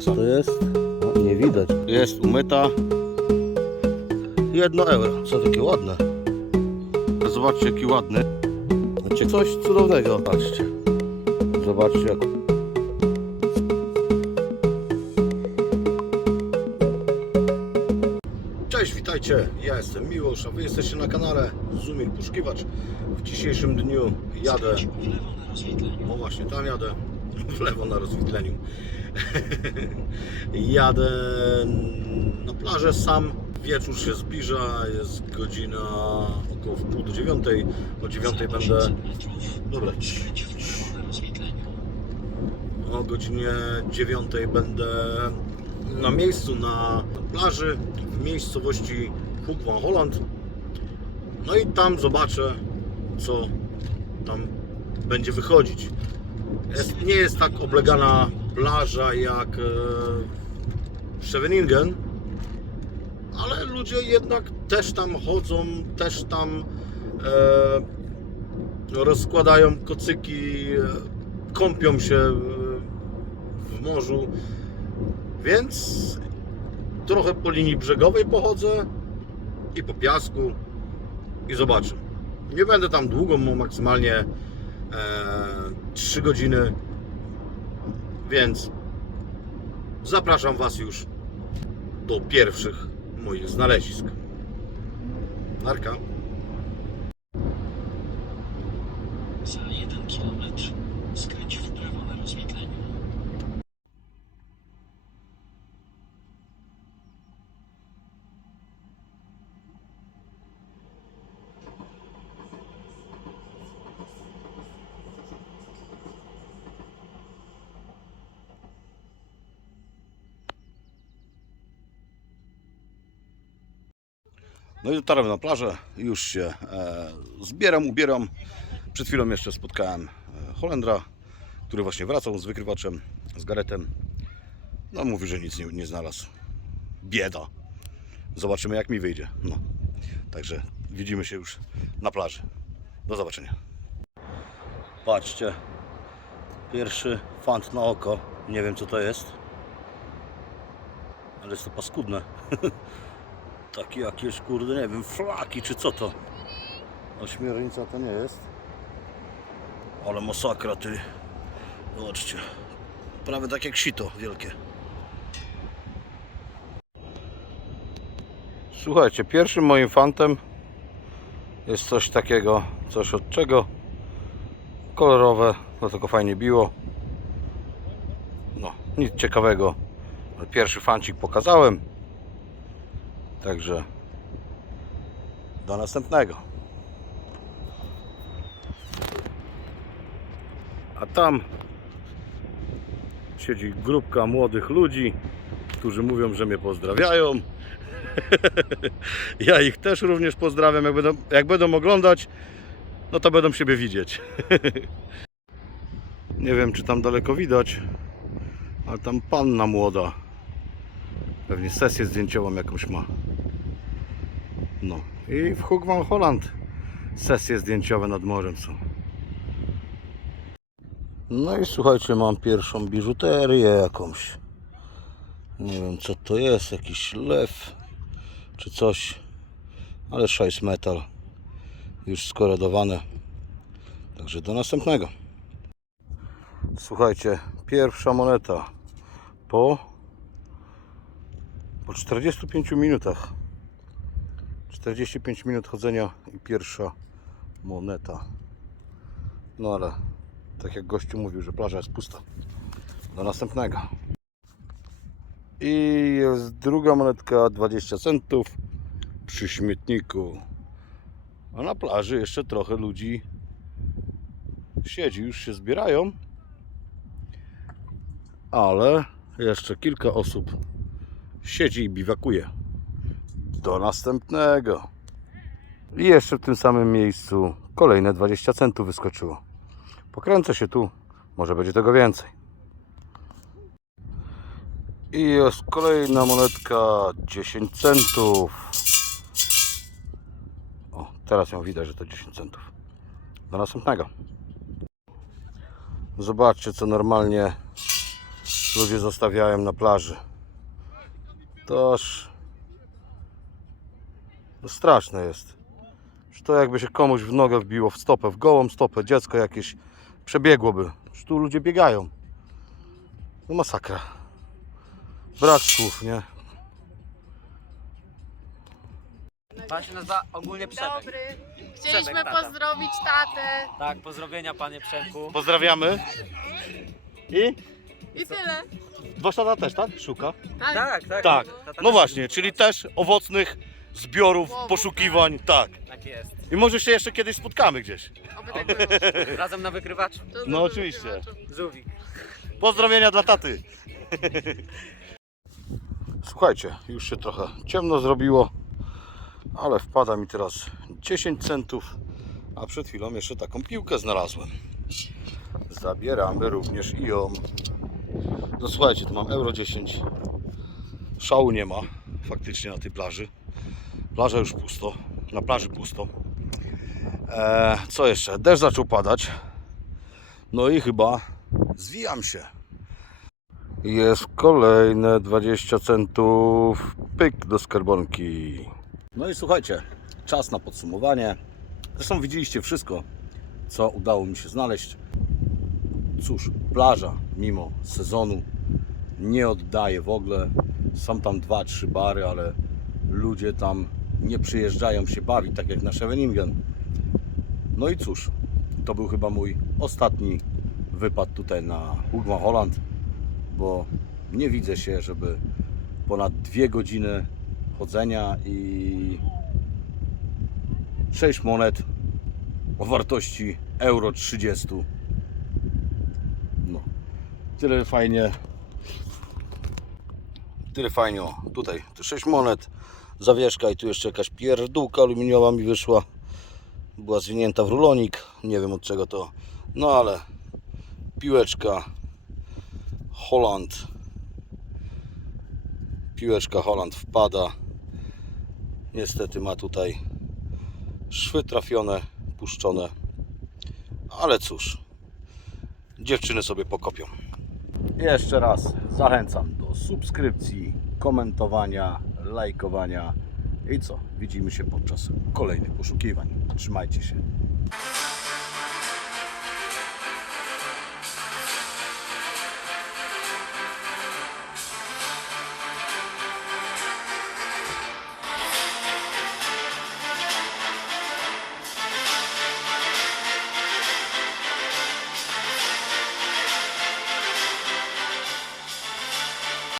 sam. To jest? No, nie widać. Jest umyta. Jedno euro. Co takie ładne. Zobaczcie jaki ładny. Znaczy coś cudownego. Patrzcie. Zobaczcie jak Cześć, witajcie. Ja jestem Miłosz, a Wy jesteście na kanale Zumir Poszukiwacz. W dzisiejszym dniu jadę. O właśnie, tam jadę. W lewo na rozwidleniu. jadę na plażę sam. Wieczór się zbliża, jest godzina około w pół do dziewiątej. O dziewiątej będę. Dobra. O godzinie dziewiątej będę na miejscu na plaży w miejscowości Hoek van Holland. No i tam zobaczę, co tam będzie wychodzić. Jest, nie jest tak oblegana plaża jak e, Scheveningen, ale ludzie jednak też tam chodzą, też tam e, rozkładają kocyki, e, kąpią się w morzu. Więc trochę po linii brzegowej pochodzę i po piasku i zobaczę. Nie będę tam długo, maksymalnie e, 3 godziny, więc zapraszam Was już do pierwszych moich znalezisk. Narka. No i dotarłem na plażę, już się e, zbieram, ubieram. Przed chwilą jeszcze spotkałem e, Holendra, który właśnie wracał z wykrywaczem, z Garetem. No mówi, że nic nie, nie znalazł. Bieda. Zobaczymy jak mi wyjdzie. No. Także widzimy się już na plaży. Do zobaczenia. Patrzcie. Pierwszy fant na oko. Nie wiem co to jest. Ale jest to paskudne. Takie jakieś kurde, nie wiem, flaki czy co to? Ośmiornica to nie jest. Ale masakra ty. Zobaczcie. Prawie tak jak sito wielkie. Słuchajcie, pierwszym moim fantem jest coś takiego, coś od czego kolorowe, dlatego fajnie biło. No, nic ciekawego. Ale Pierwszy fancik pokazałem. Także do następnego. A tam siedzi grupka młodych ludzi, którzy mówią, że mnie pozdrawiają. ja ich też również pozdrawiam. Jak będą, jak będą oglądać, no to będą siebie widzieć. Nie wiem, czy tam daleko widać, ale tam panna młoda. Pewnie sesję zdjęciową jakąś ma. No i w Hoek van Holland sesje zdjęciowe nad morzem są. No i słuchajcie, mam pierwszą biżuterię jakąś. Nie wiem co to jest, jakiś lew czy coś, ale szajs metal już skoredowane. Także do następnego. Słuchajcie, pierwsza moneta po po 45 minutach 45 minut chodzenia i pierwsza moneta. No ale tak jak gościu mówił, że plaża jest pusta. Do następnego. I jest druga monetka 20 centów przy śmietniku. A na plaży jeszcze trochę ludzi siedzi, już się zbierają. Ale jeszcze kilka osób siedzi i biwakuje. Do następnego. I jeszcze w tym samym miejscu kolejne 20 centów wyskoczyło. Pokręcę się tu, może będzie tego więcej. I jest kolejna monetka 10 centów. O, teraz ją widać, że to 10 centów. Do następnego. Zobaczcie, co normalnie ludzie zostawiają na plaży. Toż no straszne jest. Że to jakby się komuś w nogę wbiło, w stopę, w gołą stopę, dziecko jakieś przebiegłoby. Że tu ludzie biegają. No masakra. Brak słów, nie? Pan się nazywa ogólnie Przemek. Dobry. Chcieliśmy Przemek, tata. pozdrowić tatę. Tak, pozdrowienia panie Przemku. Pozdrawiamy. I? I tyle. Wasz tata też, tak? Szuka? Tak. Tak, tak. Tak. No właśnie, czyli też owocnych zbiorów, Łowów, poszukiwań, tak. Tak jest. I może się jeszcze kiedyś spotkamy gdzieś. Oby tak było. Razem na wykrywaczu. To No oczywiście. wykrywaczu. Żółwik. Pozdrowienia dla taty. Słuchajcie, już się trochę ciemno zrobiło, ale wpada mi teraz 10 centów, a przed chwilą jeszcze taką piłkę znalazłem. Zabieramy również i ją. No słuchajcie, tu mam euro 10. Szału nie ma faktycznie na tej plaży. Plaża już pusto, na plaży pusto. Eee, co jeszcze? Deszcz zaczął padać. No i chyba zwijam się. Jest kolejne 20 centów. Pyk do skarbonki. No i słuchajcie, czas na podsumowanie. Zresztą widzieliście wszystko, co udało mi się znaleźć. Cóż, plaża mimo sezonu nie oddaje w ogóle. Są tam dwa, trzy bary, ale ludzie tam nie przyjeżdżają się bawić, tak jak na Scheveningen. No i cóż, to był chyba mój ostatni wypad tutaj na Hugma Holland, bo nie widzę się, żeby ponad dwie godziny chodzenia i 6 monet o wartości euro 30. No, tyle fajnie. Tyle fajnie. O, tutaj te 6 monet, zawieszka i tu jeszcze jakaś pierdółka aluminiowa mi wyszła. Była zwinięta w rulonik. Nie wiem od czego to. No ale piłeczka Holland. Piłeczka Holland wpada. Niestety ma tutaj szwy trafione, puszczone. Ale cóż, dziewczyny sobie pokopią. Jeszcze raz zachęcam do subskrypcji, komentowania, lajkowania. I co? Widzimy się podczas kolejnych poszukiwań. Trzymajcie się.